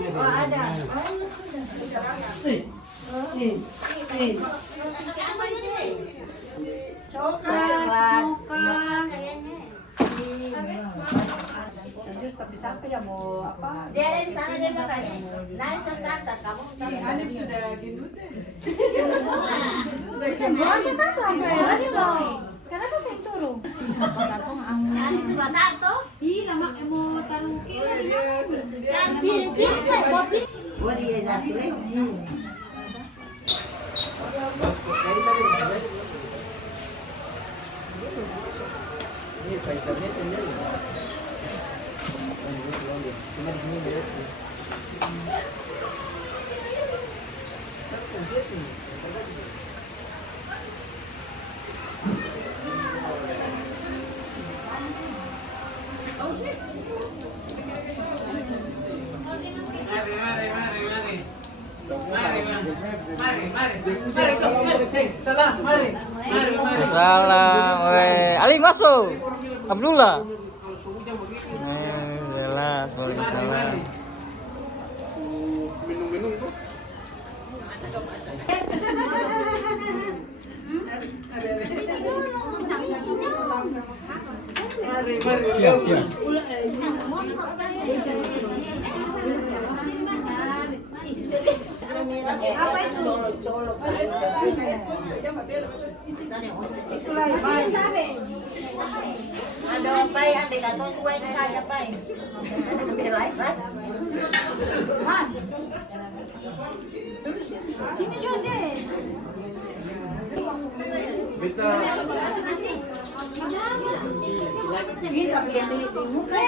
Oh ada. Oh ya sudah. Nih. Siapa ini? Coklat. Terus tapi siapa ya mau apa? Dia ada di sana dia makanya. Nah, tante kamu Hanif sudah gendut. Semua sih kan sampai lagi loh. Kenapa saya turun? Jadi cuma satu. Ih, lama mau taruh kiri. Pir kayak kopi. Gua dia satu lagi. Ini kaitannya tanya. Cuma di sini beda. Salam, weh. Ali masuk. Abdullah. Jelas, waalaikumsalam. Minum-minum tuh. Siap, siap. Apa itu? Colok-colok. Ada apa ya? Ada katong kuain saja, Pak. Ada lain, Pak. Ini juga sih. Kita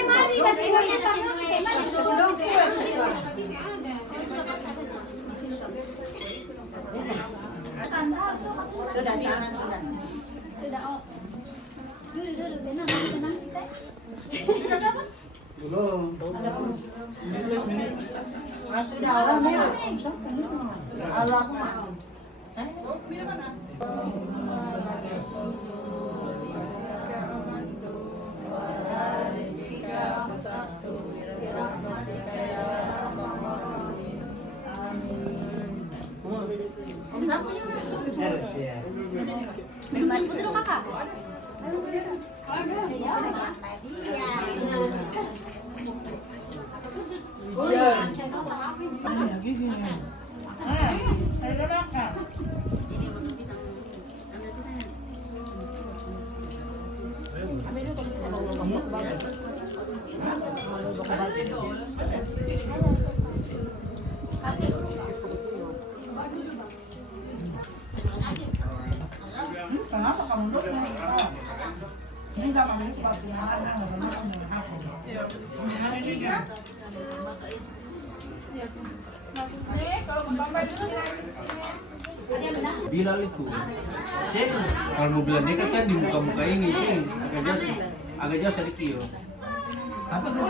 Mari kasih minyak. Sudah tangan sudah. Sudah, oh. Dulu, tenang, tenang. belum. Ah, sudah Allah mau. Allah mau. Om siapa nih? Siap. Bantu dulu kakak. Kenapa kamu duduk? Ini enggak pakai sepatu Bilal itu. Sih, kalau mau bilang dia kan di muka-muka ini sih agak jauh sedikit yo. Apa kau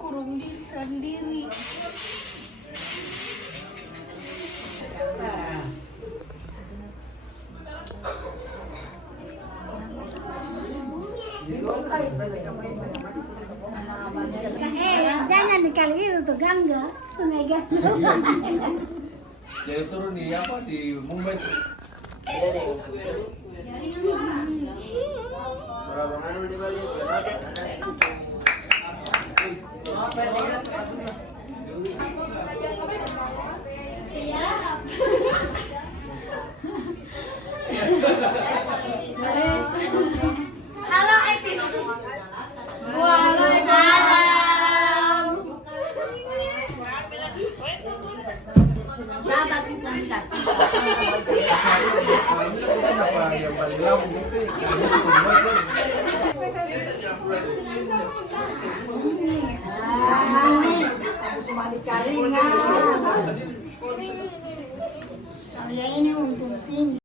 Kurung diri sendiri. Jangan dikali itu tuh gangga, sungai gas. jadi turun di apa di Mumbai? Berapa anu di Bali? Halo Epi. Waalaikumsalam. Sahabat kita minta. Kenapa yang paling lama gitu? cuma dikali. Kalau yang ini untung tinggi.